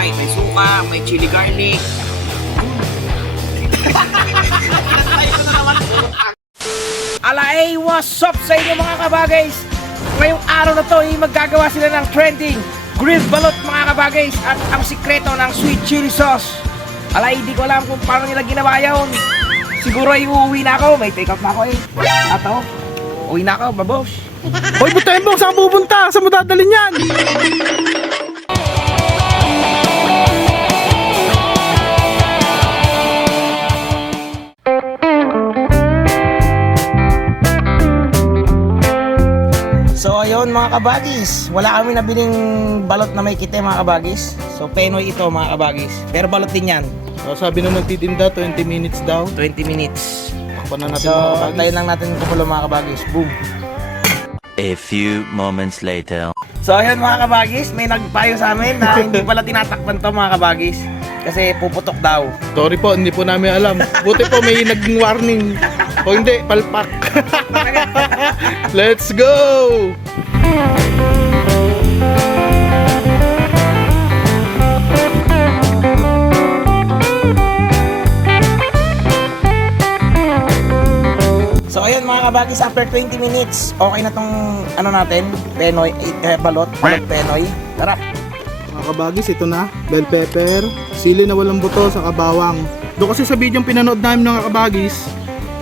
white, may suka, may chili garlic. Alay, what's up sa inyo mga kabagays? Ngayong araw na to ay maggagawa sila ng trending grilled balot mga kabagays at ang sikreto ng sweet chili sauce. Alay, di ko alam kung paano nila ginawa yun. Siguro ay uuwi na ako, may take out na ako eh. Ato, uwi na ako, babos. Hoy, Butembong, saan pupunta? Saan mo dadalhin yan? So ayun mga kabagis, wala kami nabiling balot na may kite mga kabagis. So Penoy ito mga kabagis, pero balot din yan. So, sabi nung nagtitinda, 20 minutes daw. 20 minutes. Takpan na natin So mga kabagis. tayo lang natin kumulo mga kabagis. Boom. A few moments later. So ayun mga kabagis, may nagpayo sa amin na hindi pala tinatakpan to mga kabagis. Kasi puputok daw. Sorry po, hindi po namin alam. Buti po may naging warning. O hindi, palpak. Let's go! So ayun mga kabagis, after 20 minutes, okay na tong ano natin, Penoy, balot Penoy. Tara. Mga kabagis, ito na. Bell pepper, sili na walang buto, sa bawang. Doon kasi sa video pinanood namin ng kabagis,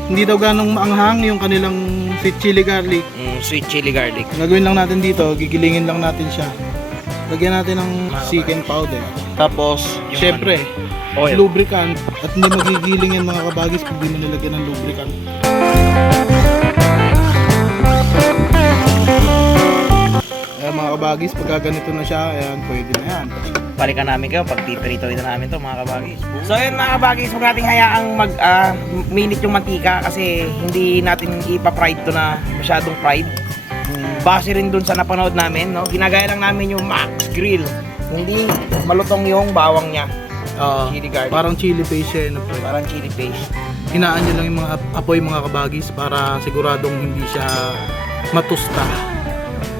hindi daw ganong maanghang yung kanilang sweet chili garlic. Sweet chili garlic. Gagawin lang natin dito, gigilingin lang natin siya. Lagyan natin ng chicken powder. Tapos, syempre, oil. lubricant. At hindi magigiling yan mga kabagis pag di mo nilagyan ng lubricant. Ayan mga kabagis, pagka ganito na siya, ayan, pwede na yan. Balikan namin kayo pag pipritoy na namin to mga kabagis. So yun mga kabagis, huwag nating hayaang minute yung mantika kasi hindi natin ipa-fried to na masyadong fried. Base rin dun sa napanood namin, no? Ginagaya lang namin yung max grill. Hindi malutong yung bawang niya. Chili garlic. Parang chili paste siya, no? Parang chili paste. Hinaan nyo lang yung mga apoy mga kabagis para siguradong hindi siya matusta.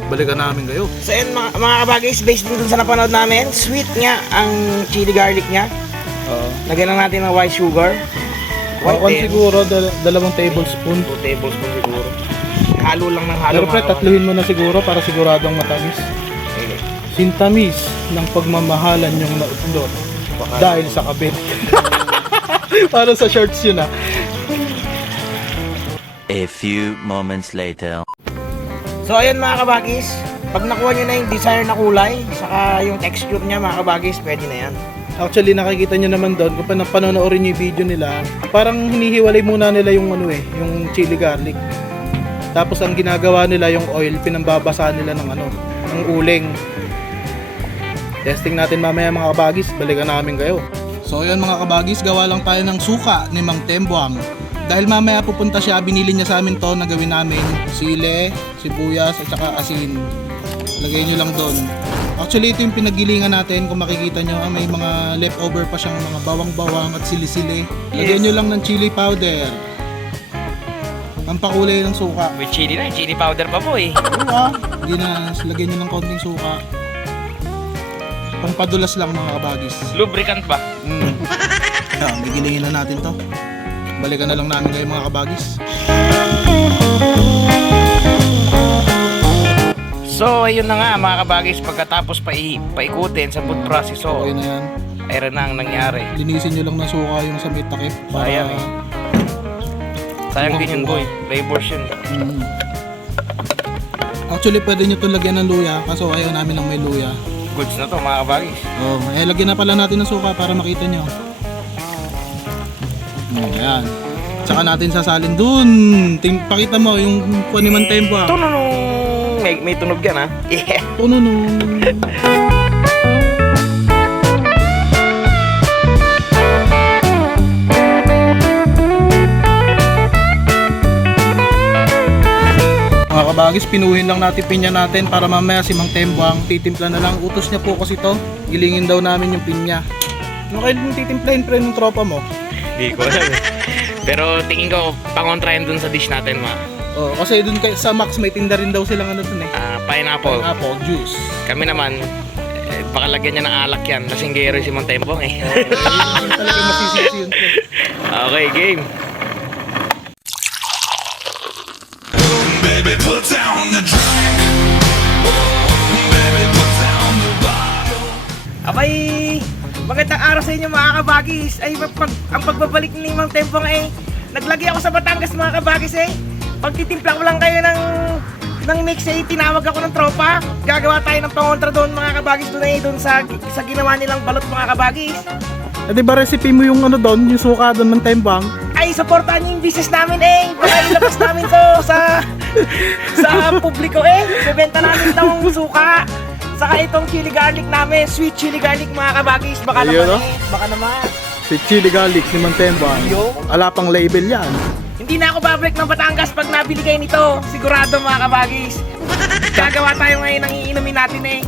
Balikan namin kayo. So yun mga kabagis, based din dun sa napanood namin, sweet nga ang chili garlic niya. Lagyan lang natin ng white sugar. White siguro, dalawang tablespoon. 2 tablespoon siguro. Halo lang ng halo. Pero pre, tatluhin mo na siguro para siguradong matamis. Okay. Sintamis ng pagmamahalan yung nautlot dahil sa kabit. Para sa shorts yun ah. A few moments later. So ayun mga kabagis, pag nakuha nyo na yung desired na kulay, saka yung texture niya mga kabagis, pwede na yan. Actually nakikita nyo naman doon kung panonoorin nyo yung video nila, parang hinihiwalay muna nila yung ano eh, yung chili garlic. Tapos ang ginagawa nila yung oil, pinambabasa nila ng ano, ng uling. Testing natin mamaya mga kabagis, balikan namin kayo. So yun mga kabagis, gawa lang tayo ng suka ni Mang Tembuang. Dahil mamaya pupunta siya, binili niya sa amin to na gawin namin sile, sibuyas at saka asin. Lagay nyo lang doon. Actually ito yung pinagilingan natin, kung makikita nyo may mga leftover pa siyang mga bawang-bawang at sili-sili. Lagyan nyo lang ng chili powder. Ang pakulay ng suka. With chili na, chili powder pa po eh. Hindi na, lagyan nyo ng konting suka. Pampadulas lang mga kabagis. Lubricant ba? Yan, gigilingin na natin to. Balikan na lang namin kayo mga kabagis. So ayun na nga mga kabagis, pagkatapos paikutin sa food process, so Okay na yan. ayun na ang nangyari. Linisin nyo lang ng suka yung sa may takip. Para... Sayang eh. Sayang din yun boy, flavors yun. Actually pwede nyo to lagyan ng luya, kaso ayaw namin ng may luya. Goods na to mga kabagis. Lagyan na pala natin ng suka para makita nyo. Ayan. Tsaka natin sasalin dun. Pakita mo yung Paniman Tempo. Tununung! May tunog yan ha. Yeah. Tununung. Mga kabagis, pinuhin lang natin pinya natin para mamaya si Mang Tembuang titimpla na lang. Utos niya po kasi to. Gilingin daw namin yung pinya. Ano kayo titimplahin pre ng tropa mo? Hindi ko alam eh. Pero tingin ko, pangontrayan dun sa dish natin Kasi dun sa Max may tinda rin daw silang ano dun eh. pineapple. Pineapple juice. Kami naman, Baka lagyan niya ng alak yan. Lasinggero si Montembong eh. Talaga masisisi yun. Okay, game. Baby, put down the drink. Baby, put down the bottle. Abay, magandang araw sa inyo mga kabagis. Ay, ang pagbabalik ni Mang Tembong eh, naglagi ako sa Batangas mga kabagis eh. Pagtitimpla ko lang kayo ng mix eh, tinawag ako ng tropa. Gagawa tayo ng pangontra doon mga kabagis doon eh, doon sa ginawa nilang balot mga kabagis. Eh di ba recipe mo yung ano doon, yung suka doon ng tembang? Ay, supportahan niyo yung business namin eh. Baka ilabas namin to sa publiko eh. Bebenta namin itong suka. Saka itong chili garlic namin, sweet chili garlic mga kabagis. Baka Ayun, naman no? baka naman. Si chili garlic ni Mang Tembang. Yo. Ala pang label yan. Hindi na ako babalik ng Batangas pag nabili kayo nito. Sigurado mga kabagis. Gagawa tayo ngayon ng iinumin natin eh.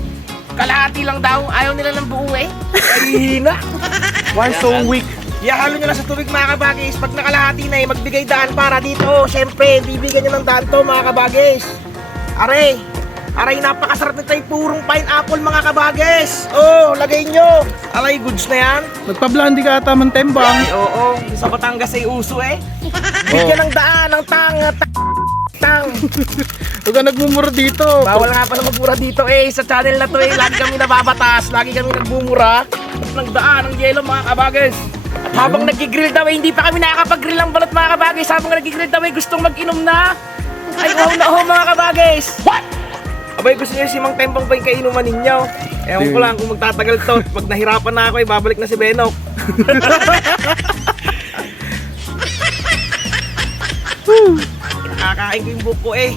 Kalahati lang daw, ayaw nila ng buo eh. Ay, hina. Why so weak? Ihalo nyo lang sa tubig mga kabagis. Pag nakalahati na eh, magbigay daan para dito. Siyempre, bibigyan nyo ng daan to mga kabagis. Aray, napakasarap nito yung purong pineapple mga kabagis. Oh, lagay nyo. Aray, goods na yan. Nagpa-blondie ka ata Mang Tembang. Ay, oo, sa Batangas ay uso eh. Bigyan ng daan, ng tang. Huwag ka nagmumura dito. Bawal nga pala magmura dito eh. Sa channel na to eh, lagi kami nababatas. Lagi kami nagmumura. At ng daan, ng yelo mga kabagis. At habang nagigrill daw eh, hindi pa kami nakakapag-grill ng balot mga kabagis. Habang nagigrill daw eh, gustong mag-inom na. Ay, wow na ho mga kabagis. What? Abay, gusto niyo si Mang Tembong pa yung kainuman ninyo. Ewan ko lang kung magtatagal to. Pag nahirapan na ako eh, babalik na si Benok. Nakakain ko yung buko eh.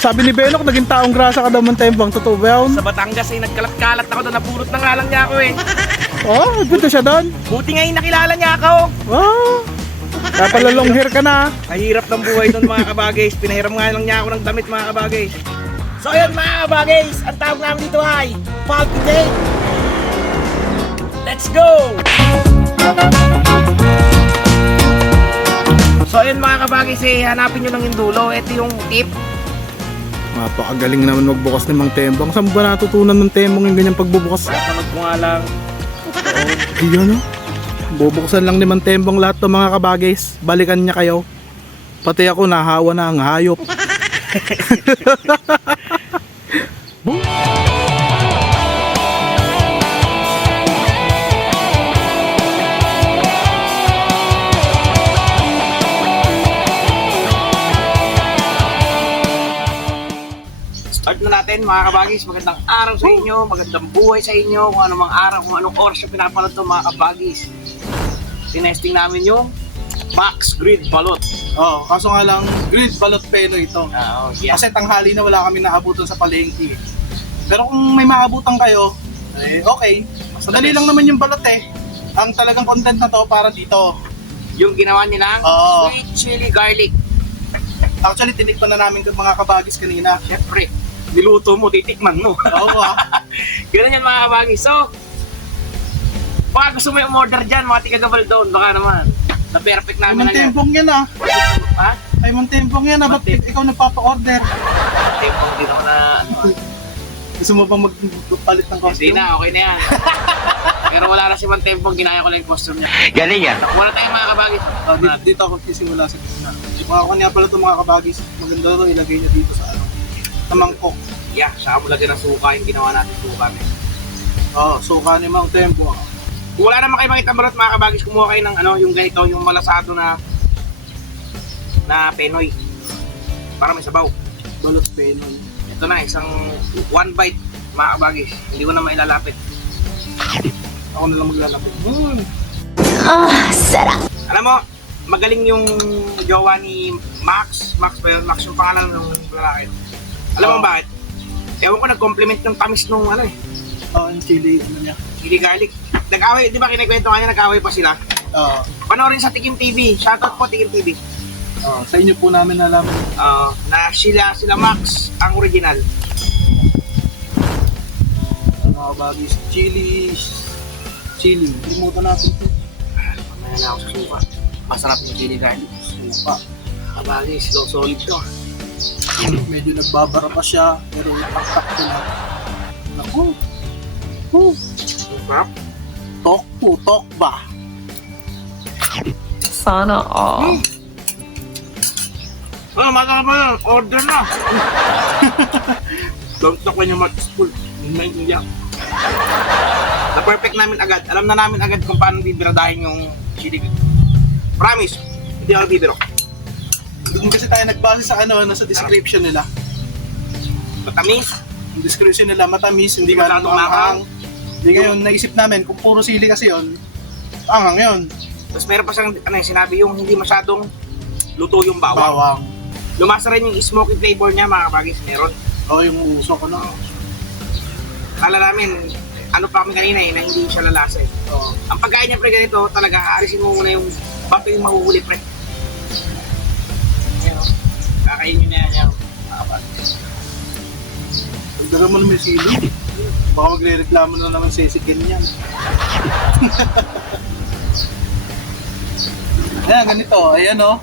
Sabi ni Benok, naging taong grasa ka daw Mang Tembang. Totoo ba yun? Sa Batangas eh, nagkalat-kalat ako doon. Napulot na nga lang niya ako eh. Oh, good na siya doon. Buti nga yung nakilala niya ako. Oh, kapala long hair ka na. Mahirap ng buhay doon mga kabagis. Pinahiram nga lang niya ako ng damit mga kabagis. So ayun mga kabagis, ang tawag namin dito ay Falcon Day. Let's go! So ayun mga kabagis eh, hanapin nyo lang yung dulo. Ito yung tip. Napakagaling naman magbukas ni Mang Tembang. Saan ba natutunan ng Tembang yung ganyang pagbubukas? Napanood ko nga lang. Iyan o. Bubuksan lang ni Mang Tembang lahat ng mga kabagis. Balikan niya kayo. Pati ako nahawa na ang hayop. Start na natin mga kabagis, magandang araw sa inyo, magandang buhay sa inyo, kung anong mga araw, kung anong oras yung pinapanood to mga kabagis. Tinesting namin yung Max Grid Balot. Oo, kaso nga lang, grid balot peno ito. Yes. Kasi tanghali na wala kami naabutan sa palengke. Pero kung may maabutan kayo, eh okay. Madali lang naman yung balot eh. Ang talagang content na to para dito. Yung ginawa nilang Oo. sweet chili garlic. Actually, tinikman na namin ng mga kabagis kanina. Siyempre, niluto mo, titikman mo. Oo ah. Ganun yan mga kabagis. So, baka gusto mo yung order dyan, mga tigagabal doon, baka naman. Na perfect Ay, namin Mang na yan. Tembong yan ah. Ha? Ay, Mang Tembong yan ah. Ba't Mang Tembong. ikaw nagpapa-order? Tembong din ako na ano. Gusto mo bang magpalit ng Hindi costume? na, okay na yan. Pero wala na si Mang Tembong, ginaya ko lang yung costume niya. Galing yan. Wala tayong mga kabagis. Dito ako sisimula sa gitna. Mga kanya pala itong mga kabagis. Maganda to, ilagay niyo dito sa ano. Sa mangkok. Yeah, saka mo lagyan ng suka yung ginawa natin suka. Oo, suka ni Mang Tembong. Kung wala naman kayo makita balot mga kabagis, kumuha kayo ng ano, yung ganito, yung malasado na penoy. Para may sabaw. Balot penoy. Ito na, isang one bite mga kabagis. Hindi ko na mailalapit. Ako na lang maglalapit. Alam mo, magaling yung jowa ni Max. Max ba yun? Max yung pangalan ng lalaki. Alam mo bakit? Ewan ko nag-compliment ng tamis nung ano eh. Oo, yung chili, ano niya. Chili garlic. Nag-away, di ba kinikwento kanya, nag-away pa sila? Oo. Panoorin sa Tikim TV. Shoutout po Tikim TV. Sa inyo po namin nalaman. Na sila Max ang original. Mga kabagis, chili. Limutan natin ito. Mamaya na ako sa suka. Masarap yung chili garlic. Suka. Kabagis, low solid to. Medyo nagbabara pa siya, pero itaktak ko na. Naku. Sarap. Tok ba? Sana all. Masarap pa yun. Order na. Don't talk when you're not full. Hindi ako. Na-perfect namin agad. Alam na namin agad kung paano bibiradahin yung chili. Promise. Hindi ako bibiro. Doon kasi tayo nagbase sa sa description nila. Matamis. Yung description nila matamis, hindi Hindi masyadong masyadong anghang. Hindi ngayon, naisip namin, kung puro sili kasi yun, anghang yun. Tapos meron pa siyang sinabi yung hindi masyadong luto yung bawang. Bawang. Lumasa rin yung smoky flavor niya mga kabagis. Meron. O yung uso ko na. Kala namin, ano pa kami kanina na hindi siya lalasa eh. Oo. Ang pagkain niya pre ganito, talaga aarisin mo muna yung bato yung mahuhuli pre. Ayan, kakainin niya yan. Pagdara mo naman yung sili. Baka magre-reklamo na naman sa isikin yan. Ayan, ganito. Ayan o.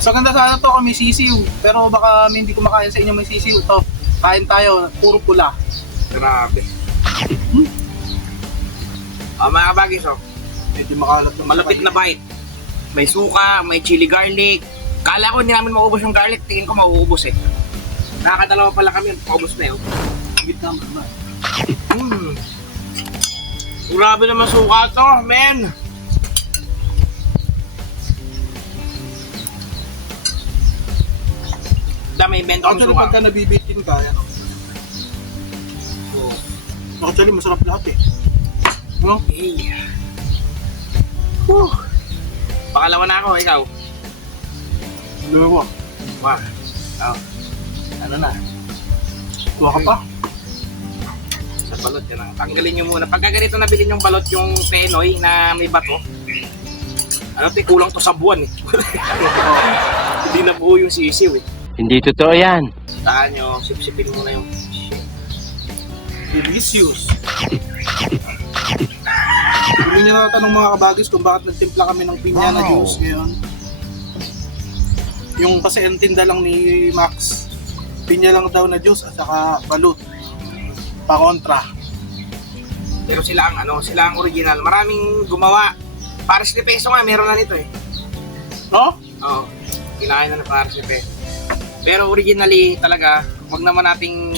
So ganda sana to kung may sisiw. Pero baka hindi kumakain sa inyo may sisiw to. Kain tayo, puro pula. Grabe. Mga kabagis Medyo makalat ng malapit na bite. May suka, may chili garlic. Kala ko hindi namin maubos yung garlic, tingin ko mauubos eh. Nakakadalawa pala kami, paubos na yun. Higit naman ba? Grabe naman suka to, men! Dami invento ang Actually, suka. pagka nabibitin ka, yan o. Actually, masarap lahat eh. Ano? Hey. Whew. Pakalawa na ako, ikaw. Dalawa. Wow. Oh. Ano na? Tuwa ka pa? Sa balot ka na. Tanggalin nyo muna. Pagka ganito nabilin yung balot yung penoy na may bato, ano to, kulang to sa buwan eh. Hindi na buo yung sisiw eh. Hindi totoo yan. Saan nyo, sipsipin muna yung shit. Delicious. Hindi niyo natanong mga kabagis kung bakit nagtimpla kami ng pinya na juice ngayon. Yung kasi ang tinda lang ni Max, pinya lang daw na juice at saka balut. Pa-kontra. Pero sila ang original. Maraming gumawa. Pares ni Peso nga, meron na nito eh. No? Oo. Kinain na ng Pares ni Peso. Pero originally talaga, wag naman nating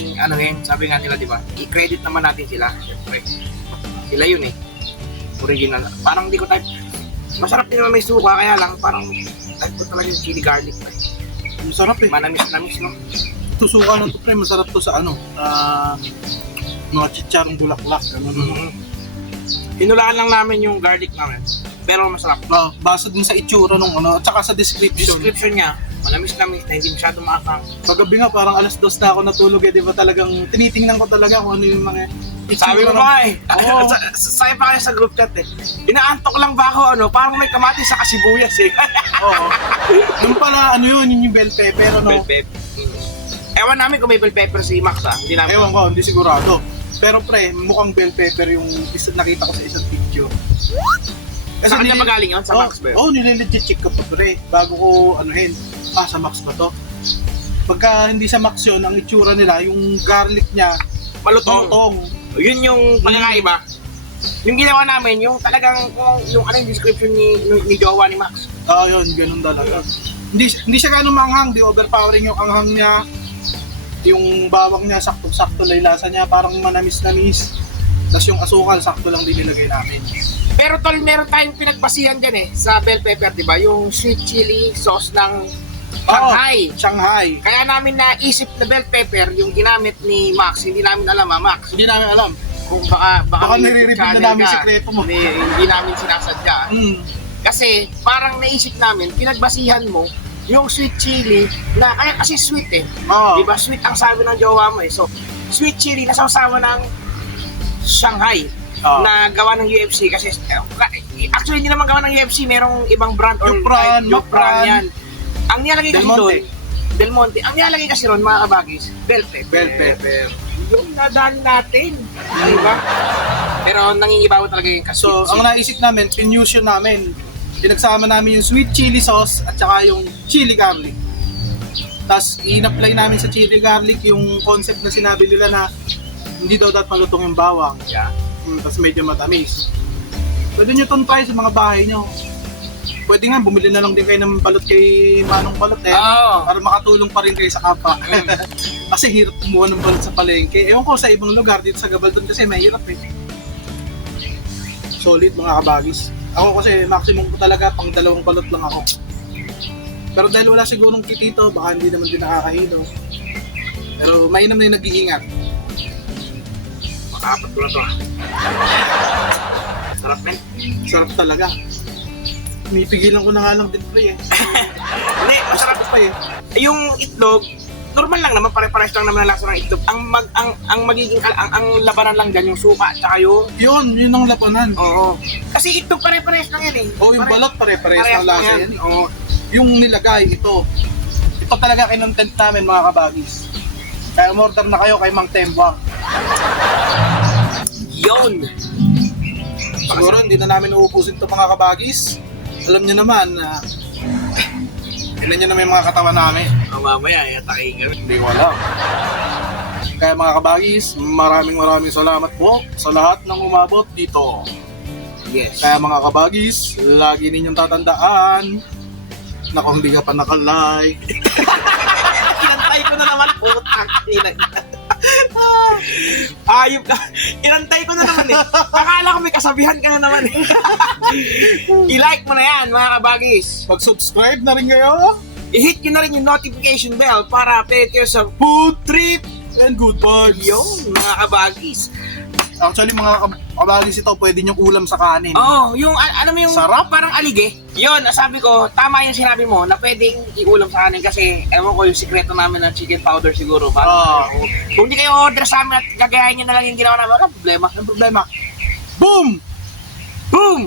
sabi nga nila, di ba? I-credit naman natin sila, syempre. Sila yun eh. Original. Parang di ko type. Masarap din naman may suka, kaya lang parang type ko talaga yung chili garlic. Masarap eh. Manamis-namis, no? Tusuka na to pre, masarap to sa mga chicharong bulaklak. Hinulaan lang namin yung garlic namin. Pero masarap. Basta dun sa itsura nung at saka sa description. Description niya, manamis-namis na hindi masyado maakang. Paggabi nga parang 2:00 na ako natulog eh, di ba talagang tinitingnan ko talaga kung ano yung mga Sabi mo itsura ba eh. Oo. Sabi pa kayo sa group chat eh. Inaantok lang ba ako parang may kamatis sa kasibuyas eh. Oo. Yung pala yun yung bell pepper Bell pepper. Ewan namin kung may bell pepper si Max Hindi namin. Ewan ko, hindi sigurado. Pero pre, mukhang bell pepper yung nakita ko sa isang picture. Sa kanila ba galing yun? Sa Max ba yun? Oo, nile-legit check ko pa pre. Bago ko sa Max ba to? Pagka hindi sa Max yun, ang itsura nila, yung garlic niya, malutong. Yun yung pagkakaiba. Yung ginawa namin, yung talagang yung description ni Jowa ni Max. Yun, ganun talaga. Hindi siya ganun manghang, di overpowering yung anghang niya. Yung bawang niya, sakto-sakto lang yung lasa niya, parang manamis-namis. Tapos yung asukal, sakto lang din nilagay namin. Pero tol, meron tayong pinagbasihan dyan eh, sa bell pepper, di ba? Yung sweet chili sauce ng Shanghai. Shanghai. Kaya namin naisip na bell pepper yung ginamit ni Max. Hindi namin alam Max. Hindi namin alam. Kung baka may nire-reveal channel na namin ka, sikreto mo. Hindi namin sinasadya. Kasi parang naisip namin, pinagbasihan mo yung sweet chili na kaya kasi sweet eh. Oo. Di ba? Sweet ang sabi ng jowa mo eh. So, sweet chili na sausawa ng Shanghai na gawa ng UFC kasi actually hindi naman gawa ng UFC, merong ibang brand or Yopran yan. Ang nilalagay kasi doon, Del Monte. Ang nilalagay kasi ron mga kabagis, bell pepper. Yung nadali natin. Di ba? Pero nangingibaw talaga yung kasi. So, ang naisip namin, pinusion namin. Pinagsama namin yung sweet chili sauce at saka yung chili garlic. Tapos in-apply namin sa chili garlic yung concept na sinabi nila na hindi daw dapat malutong yung bawang. Yeah. Tapos medyo matamis. Pwede nyo itong try sa mga bahay nyo. Pwede nga, bumili na lang din kayo ng balot kay Manong Balot Oo. para makatulong pa rin kayo sa kapwa. Kasi hirap kumuha ng balot sa palengke. Ewan ko sa ibang lugar, dito sa Gabaldon kasi mahirap eh. Solid mga kabagis. Ako kasi maximum ko talaga pang 2 balot lang ako. Pero dahil wala sigurong kitito, baka hindi naman din nakakahilo. Pero mainam na yung nag-iingat. Makapat ko na to. Sarap men. Sarap talaga. Pinipigilan ko na nga lang din pre eh. Hindi, masarap pa eh. yung itlog, normal lang naman, pare-pares lang naman ang lasa ng itlog. Ang magiging ang labanan lang diyan yung suka at saka yung Yun ang lapanan. oo. Kasi itlog pare-pares lang yan eh. O yung balot pare-pares Parehas ng lasa lang yan. Oo. Yung nilagay, ito talaga kinontent namin mga kabagis. Kaya umorder na kayo kay Mang Tembuang. Yun. Siguro hindi na namin uubusin ito mga kabagis. Alam nyo naman na ilan nyo naman yung mga katawan namin. Ang mamaya, yatakin kami. Hindi ko alam. Kaya mga kabagis, maraming salamat po sa lahat ng umabot dito. Yes. Kaya mga kabagis, lagi ninyong tatandaan na kung hindi ka pa nakalike, Inantay ko na naman. Putang ina. Ayop ka. Inantay ko na naman eh. Akala ko may kasabihan ka na naman eh. I-like mo na yan mga kabagis. mag-subscribe na rin kayo. I-hit nyo na rin yung notification bell para update kayo sa food trip. And good vibes. Yung mga kabagis. Actually mga kabagis ito, pwede nyong ulam sa kanin. Oo, yung ano mo yung Sarap. parang alige. Yun, sabi ko, tama yung sinabi mo na pwedeng iulam sa kanin kasi ewan ko yung sikreto namin ng chicken powder siguro. Parang, kung hindi kayo order sa amin at gagayahin nyo na lang yung ginawa namin, wala problema. Ang problema, boom! Boom!